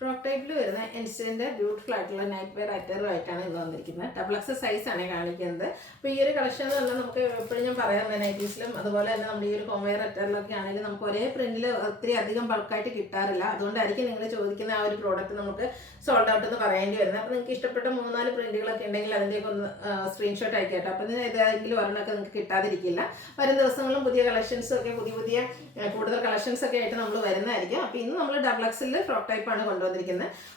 Frock ടൈപ്പിൽ വരുന്ന instant beautiful ആയിട്ടുള്ള നൈറ്റ് വെയർ അറ്ററുമായിട്ടാണ് ഇന്ന് വന്നിരിക്കുന്നത്. ഡബിൾ എക്സ് സൈസാണ് കാണിക്കുന്നത്. അപ്പോൾ ഈ ഒരു കളക്ഷൻ എന്ന് പറഞ്ഞാൽ നമുക്ക് എപ്പോഴും ഞാൻ പറയാറുണ്ട്, നൈറ്റീസിലും അതുപോലെ തന്നെ നമ്മുടെ ഈ ഒരു ഹോം വെയർ അറ്ററിലൊക്കെ ആണെങ്കിലും നമുക്ക് ഒരേ പ്രിന്റിൽ ഒത്തിരി അധികം ബൾക്കായിട്ട് കിട്ടാറില്ല. അതുകൊണ്ടായിരിക്കും നിങ്ങൾ ചോദിക്കുന്ന ആ ഒരു പ്രോഡക്റ്റ് നമുക്ക് സോൾഡ് ഔട്ട് എന്ന് പറയേണ്ടി വരുന്നത്. അപ്പോൾ നിങ്ങൾക്ക് ഇഷ്ടപ്പെട്ട 3-4 പ്രിന്റുകളൊക്കെ ഉണ്ടെങ്കിൽ അതിൻ്റെയൊക്കെ ഒന്ന് സ്ക്രീൻഷോട്ട് അയക്കട്ടെ. അപ്പോൾ ഇതിന് ഏതായെങ്കിലും ഒരെണ്ണമൊക്കെ നിങ്ങൾക്ക് കിട്ടാതിരിക്കില്ല. വരും ദിവസങ്ങളിലും പുതിയ കളക്ഷൻസൊക്കെ പുതിയ കൂടുതൽ കളക്ഷൻസൊക്കെ ആയിട്ട് നമ്മൾ വരുന്നതായിരിക്കും. അപ്പോൾ ഇന്ന് നമ്മൾ ഡബിൾ എക്സിൽ ഫ്രോക്ക് ടൈപ്പാണ് കൊണ്ടുവന്നിരിക്കുന്നത്.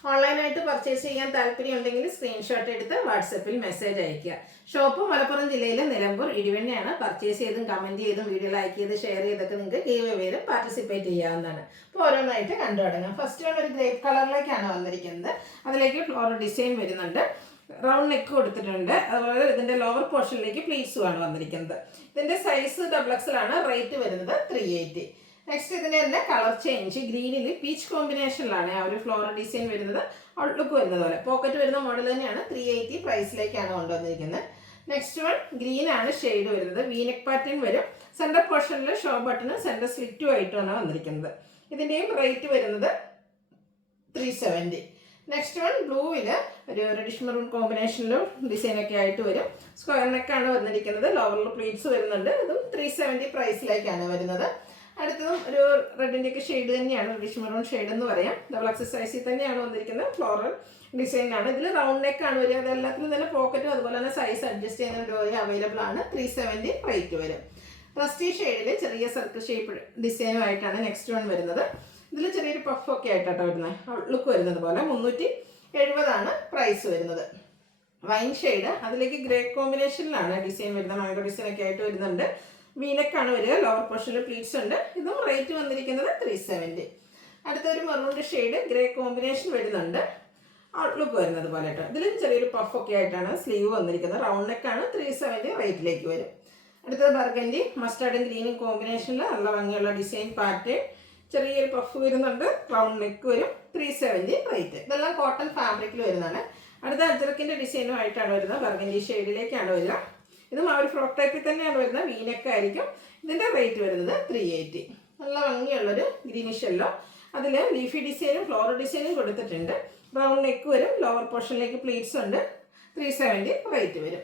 ഓൺലൈനായിട്ട് പർച്ചേസ് ചെയ്യാൻ താല്പര്യം ഉണ്ടെങ്കിൽ സ്ക്രീൻഷോട്ട് എടുത്ത് വാട്സപ്പിൽ മെസ്സേജ് അയയ്ക്കുക. ഷോപ്പ് മലപ്പുറം ജില്ലയിലെ നിലമ്പൂർ ഇടിവണ്ണയാണ്. പർച്ചേസ് ചെയ്തും കമൻറ്റ് ചെയ്തും വീഡിയോ ലൈക്ക് ചെയ്ത് ഷെയർ ചെയ്തൊക്കെ നിങ്ങൾക്ക് ഗീവ് അവേയിൽ പാർട്ടിസിപ്പേറ്റ് ചെയ്യാവുന്നതാണ്. അപ്പോൾ ഓരോന്നായിട്ട് കണ്ടു തുടങ്ങാം. ഫസ്റ്റ് ഒരു ഗ്രേപ്പ് കളറിലേക്കാണ് വന്നിരിക്കുന്നത്. അതിലേക്ക് ഫ്ലോറൽ ഡിസൈൻ വരുന്നുണ്ട്. റൗണ്ട് നെക്ക് കൊടുത്തിട്ടുണ്ട്. അതുപോലെ ഇതിൻ്റെ ലോവർ പോർഷനിലേക്ക് പ്ലീറ്റ്സുമാണ് വന്നിരിക്കുന്നത്. ഇതിൻ്റെ സൈസ് ഡബിൾ എക്സലാണ്. റേറ്റ് വരുന്നത് 380. നെക്സ്റ്റ് ഇതിൻ്റെ തന്നെ കളർ ചേഞ്ച് ഗ്രീനിൽ പീച്ച് കോമ്പിനേഷനിലാണ് ആ ഒരു ഫ്ലോറൽ ഡിസൈൻ വരുന്നത്. ഔട്ട്ലുക്ക് വരുന്നത് പോലെ പോക്കറ്റ് വരുന്ന മോഡൽ തന്നെയാണ്. 380 പ്രൈസിലേക്കാണ് കൊണ്ടുവന്നിരിക്കുന്നത്. നെക്സ്റ്റ് വൺ ഗ്രീൻ ആണ് ഷെയ്ഡ് വരുന്നത്. വീനെക്ക് പാറ്റേൺ വരും. സെൻറ്റർ പോർഷനിൽ ഷോ ബട്ടണ് സെൻറ്റർ സ്ലിറ്റും ആയിട്ടാണ് വന്നിരിക്കുന്നത്. ഇതിൻ്റെയും റേറ്റ് വരുന്നത് 370. നെക്സ്റ്റ് വൺ ബ്ലൂവിൽ ഒരു റെഡിഷ് മെറൂൺ കോമ്പിനേഷനിലും ഡിസൈനൊക്കെ ആയിട്ട് വരും. സ്ക്വയർ നെക്കാണ് വന്നിരിക്കുന്നത്. ലോവറിൽ പ്ലീറ്റ്സ് വരുന്നുണ്ട്. ഇതും 370 പ്രൈസിലേക്കാണ് വരുന്നത്. അടുത്തതും ഒരു റെഡിൻ്റെയൊക്കെ ഷെയ്ഡ് തന്നെയാണ്. റെഡിഷ് മെറൂൺ ഷെയ്ഡ് എന്ന് പറയാം. ഡബിൾ എക്സ് സൈസിൽ തന്നെയാണ് വന്നിരിക്കുന്നത്. ഫ്ലോറൽ ഡിസൈനാണ്. ഇതിൽ റൗണ്ട് നെക്കാണ് വരിക. അതെല്ലാത്തിലും തന്നെ പോക്കറ്റും അതുപോലെ തന്നെ സൈസ് അഡ്ജസ്റ്റ് ചെയ്യുന്ന ഒരു അവൈലബിൾ ആണ്. 370 റേറ്റ് വരും. റസ്റ്റി ഷെയ്ഡിൽ ചെറിയ സർക്കിൾ ഷേപ്പ് ഡിസൈനുമായിട്ടാണ് നെക്സ്റ്റ് വൺ വരുന്നത്. ഇതിൽ ചെറിയൊരു പഫൊക്കെ ആയിട്ടാണ് വരുന്നത്. ലുക്ക് വരുന്നത് പോലെ 370 പ്രൈസ് വരുന്നത്. വൈൻ ഷെയ്ഡ് അതിലേക്ക് ഗ്രേ കോമ്പിനേഷനിലാണ് ഡിസൈൻ വരുന്നത്. മാംഗോ ഡിസൈനൊക്കെ ആയിട്ട് വരുന്നുണ്ട്. വീനെക്കാണ് വരിക. ലോവർ പോർഷനിൽ പ്ലീറ്റ്സ് ഉണ്ട്. ഇതും റേറ്റ് വന്നിരിക്കുന്നത് 370. അടുത്തൊരു മെറൂണിൻ്റെ ഷെയ്ഡ് ഗ്രേ കോമ്പിനേഷൻ വരുന്നുണ്ട്. ഔട്ട്ലുക്ക് വരുന്നത് പോലെ കേട്ടോ. ഇതിലും ചെറിയൊരു പഫൊക്കെ ആയിട്ടാണ് സ്ലീവ് വന്നിരിക്കുന്നത്. റൗണ്ട് നെക്കാണ്. 370 റേറ്റിലേക്ക് വരും. അടുത്തത് ബർഗൻഡി മസ്റ്റാർഡും ഗ്രീനും കോമ്പിനേഷനിൽ നല്ല ഭംഗിയുള്ള ഡിസൈൻ പാറ്റേൺ. ചെറിയൊരു പഫ് വരുന്നുണ്ട്. റൗണ്ട് നെക്ക് വരും. 370 റേറ്റ്. ഇതെല്ലാം കോട്ടൺ ഫാബ്രിക്കിൽ വരുന്നതാണ്. അടുത്ത അജ്രക്കിൻ്റെ ഡിസൈനുമായിട്ടാണ് വരുന്നത്. ബർഗൻഡി ഷെയ്ഡിലേക്കാണ് വരിക. ഇതും ആ ഒരു ഫ്രോക്ക് ടൈപ്പിൽ തന്നെയാണ് വരുന്നത്. വീനെക്ക് ആയിരിക്കും. ഇതിൻ്റെ റേറ്റ് വരുന്നത് 380. നല്ല ഭംഗിയുള്ളൊരു ഗ്രീനിഷ് യെല്ലോ. അതിൽ ലീഫി ഡിസൈനും ഫ്ലോറൽ ഡിസൈനും കൊടുത്തിട്ടുണ്ട്. റൗണ്ട് നെക്ക് വരും. ലോവർ പോർഷനിലേക്ക് പ്ലീറ്റ്സ് ഉണ്ട്. 370 റേറ്റ് വരും.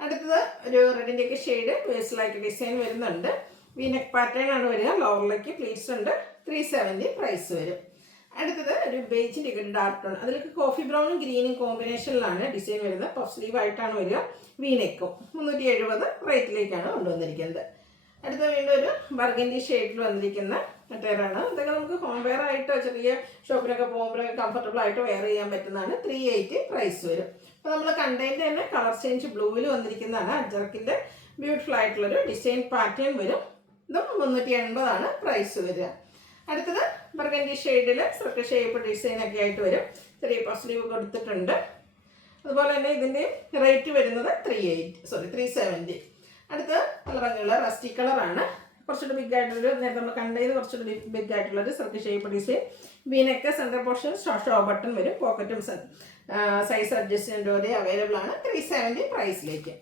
അടുത്തത് ഒരു റെഡിൻ്റെയൊക്കെ ഷെയ്ഡ് പേഴ്സലായിട്ട് ഡിസൈൻ വരുന്നുണ്ട്. വീനെക്ക് പാറ്റേൺ ആണ് വരിക. ലോവറിലേക്ക് പ്ലീറ്റ്സ് ഉണ്ട്. 370 പ്രൈസ് വരും. അടുത്തത് ഒരു ബേജിൻ്റെ ഒക്കെ ഒരു ഡാർക്ക് ടോൺ. അതിലേക്ക് കോഫി ബ്രൗണും ഗ്രീനും കോമ്പിനേഷനിലാണ് ഡിസൈൻ വരുന്നത്. പഫ് സ്ലീവ് ആയിട്ടാണ് വരിക. വീനെക്കും 370 റേറ്റിലേക്കാണ് കൊണ്ടുവന്നിരിക്കുന്നത്. അടുത്ത വീണ്ടും ഒരു ബർഗൻഡി ഷെയ്ഡിൽ വന്നിരിക്കുന്ന മെറ്റീരിയലാണ്. ഇതൊക്കെ നമുക്ക് ഹോം വെയർ ആയിട്ടോ ചെറിയ ഷോപ്പിലൊക്കെ പോകുമ്പോഴൊക്കെ കംഫർട്ടബിൾ ആയിട്ട് വെയർ ചെയ്യാൻ പറ്റുന്നതാണ്. 380 പ്രൈസ് വരും. അപ്പോൾ നമ്മൾ കണ്ടതിൻ്റെ തന്നെ കളർ ചേഞ്ച് ബ്ലൂവിൽ വന്നിരിക്കുന്നതാണ്. അജർക്കിൻ്റെ ബ്യൂട്ടിഫുൾ ആയിട്ടുള്ളൊരു ഡിസൈൻ പാറ്റേൺ വരും. ഇതും 380 പ്രൈസ് വരിക. അടുത്തത് ബർഗൻഡി ഷെയ്ഡിൽ സർക്കിൾ ഷേപ്പ് ഡിസൈനൊക്കെ ആയിട്ട് വരും. ചെറിയ പഫ് സ്ലീവ് കൊടുത്തിട്ടുണ്ട്. അതുപോലെ തന്നെ ഇതിൻ്റെ റേറ്റ് വരുന്നത് 370. അടുത്ത് നല്ല ഭംഗിയുള്ള റസ്റ്റി കളറാണ്. കുറച്ചുകൂടി ബിഗ് ആയിട്ടുള്ളൊരു നേരത്തെ നമ്മൾ കണ്ടത് കുറച്ചുകൂടി ബിഗ് ആയിട്ടുള്ളൊരു circle shape design. V-neck centre portion show button വരും. പോക്കറ്റും സൈസ് അഡ്ജസ്റ്റ്മെൻറ്റ് വരെ അവൈലബിൾ ആണ്. 370 പ്രൈസിലേക്ക്.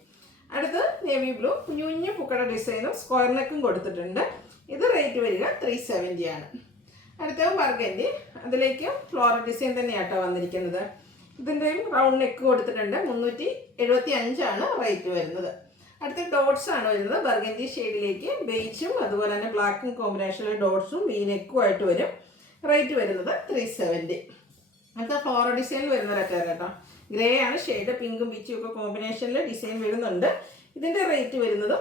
അടുത്ത് നേവി ബ്ലൂ കുഞ്ഞു പൂക്കട ഡിസൈനും സ്ക്വയർ നെക്കും കൊടുത്തിട്ടുണ്ട്. ഇത് റേറ്റ് വരിക 370 ആണ്. അടുത്ത ബർഗൻഡി അതിലേക്ക് ഫ്ലോറൽ ഡിസൈൻ തന്നെയാട്ടോ വന്നിരിക്കുന്നത്. ഇതിൻ്റെയും റൗണ്ട് നെക്ക് കൊടുത്തിട്ടുണ്ട്. 375 റേറ്റ് വരുന്നത്. അടുത്ത ഡോട്ട്സ് ആണ് വരുന്നത്. ബർഗൻഡി ഷെയ്ഡിലേക്ക് ബേജും അതുപോലെ തന്നെ ബ്ലാക്കും കോമ്പിനേഷനിൽ ഡോട്ട്സും വീനെക്കും ആയിട്ട് വരും. റേറ്റ് വരുന്നത് 370. അടുത്ത ഫ്ലോറൽ ഡിസൈനിൽ വരുന്നവരൊക്കെ കേട്ടോ. ഗ്രേ ആണ് ഷെയ്ഡ്. പിങ്കും പീച്ചും ഒക്കെ കോമ്പിനേഷനിൽ ഡിസൈൻ വരുന്നുണ്ട്. ഇതിൻ്റെ റേറ്റ് വരുന്നത്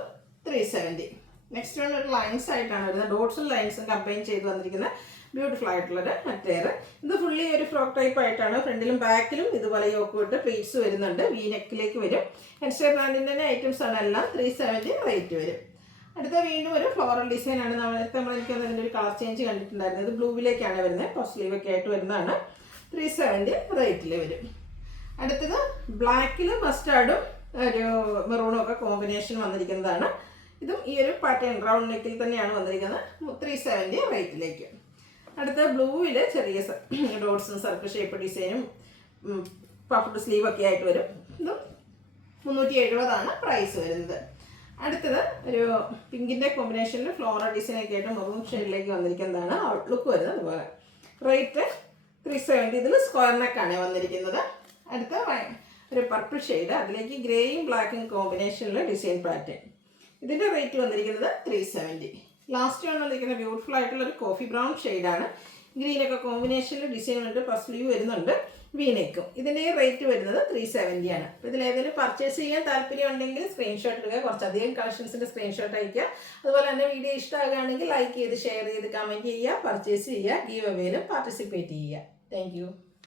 370. നെക്സ്റ്റ് വൺ ഒരു ലൈൻസ് ആയിട്ടാണ് വരുന്നത്. ഡോട്ട്സും ലൈൻസും കമ്പൈൻ ചെയ്ത് വന്നിരിക്കുന്ന ബ്യൂട്ടിഫുൾ ആയിട്ടുള്ളൊരു മെറ്റീരിയൽ. ഇത് ഫുള്ളി ഒരു ഫ്രോക്ക് ടൈപ്പ് ആയിട്ടാണ്. ഫ്രണ്ടിലും ബാക്കിലും ഇതുപോലെ യോക്ക് വിട്ട് പ്ലീറ്റ്സ് വരുന്നുണ്ട്. വീനെക്കിലേക്ക് വരും. എൻസ്റ്റർ ബ്രാൻഡിൻ്റെ തന്നെ ഐറ്റംസ് ആണ് എല്ലാം. 370 റേറ്റ് വരും. അടുത്ത വീണ്ടും ഒരു ഫ്ലോറൽ ഡിസൈനാണ്. നമ്മൾ എനിക്ക് അതിൻ്റെ ഒരു കളർ ചേഞ്ച് കണ്ടിട്ടുണ്ടായിരുന്നത്. ഇത് ബ്ലൂവിലേക്കാണ് വരുന്നത്. പഫ് സ്ലീവൊക്കെ ആയിട്ട് വരുന്നതാണ്. 370 റേറ്റിൽ വരും. അടുത്തത് ബ്ലാക്കിൽ മസ്റ്റാർഡും ഒരു മെറൂണും ഒക്കെ കോമ്പിനേഷൻ വന്നിരിക്കുന്നതാണ്. ഇതും ഈ ഒരു പാറ്റേൺ റൗണ്ട് നെക്കിൽ തന്നെയാണ് വന്നിരിക്കുന്നത്. 370 റേറ്റിലേക്ക്. അടുത്ത ബ്ലൂവിൽ ചെറിയ ഡോട്ട്സും സർക്കിൾ ഷേപ്പ് ഡിസൈനും പഫ്ഡ് സ്ലീവൊക്കെ ആയിട്ട് വരും. ഇതും 370 പ്രൈസ് വരുന്നത്. അടുത്തത് ഒരു പിങ്കിൻ്റെ കോമ്പിനേഷനിൽ ഫ്ലോറൽ ഡിസൈനൊക്കെ ആയിട്ട് മെറൂൺ ഷെയ്ഡിലേക്ക് വന്നിരിക്കുന്നതാണ്. ഔട്ട്ലുക്ക് വരുന്നത് അതുപോലെ. റേറ്റ് 370 ഇതിൽ സ്ക്വയർ നെക്കാണ് വന്നിരിക്കുന്നത്. അടുത്ത ഒരു പർപ്പിൾ ഷെയ്ഡ്, അതിലേക്ക് ഗ്രേയും ബ്ലാക്കും കോമ്പിനേഷനിൽ ഡിസൈൻ പാറ്റേൺ. ഇതിൻ്റെ റേറ്റ് വന്നിരിക്കുന്നത് 370. ലാസ്റ്റ് വന്നിരിക്കുന്ന ബ്യൂട്ടിഫുൾ ആയിട്ടുള്ള ഒരു കോഫി ബ്രൗൺ ഷെയ്ഡാണ്. ഗ്രീനൊക്കെ കോമ്പിനേഷനിൽ ഡിസൈൻ ഉണ്ട്, പഫ് സ്ലീവ് വരുന്നുണ്ട്, വീനെക്കും. ഇതിൻ്റെ റേറ്റ് വരുന്നത് 370 ആണ്. അപ്പോൾ ഇതിലേതെങ്കിലും പർച്ചേസ് ചെയ്യാൻ താല്പര്യം ഉണ്ടെങ്കിൽ സ്ക്രീൻഷോട്ട് എടുക്കുക, കുറച്ചധികം കളക്ഷൻസിൻ്റെ സ്ക്രീൻഷോട്ട് അയയ്ക്കുക. അതുപോലെ തന്നെ വീഡിയോ ഇഷ്ടമാകുകയാണെങ്കിൽ ലൈക്ക് ചെയ്ത് ഷെയർ ചെയ്ത് കമൻറ്റ് ചെയ്യുക, പർച്ചേസ് ചെയ്യുക, ഗീവ് അവേയിലും പാർട്ടിസിപ്പേറ്റ് ചെയ്യുക. താങ്ക്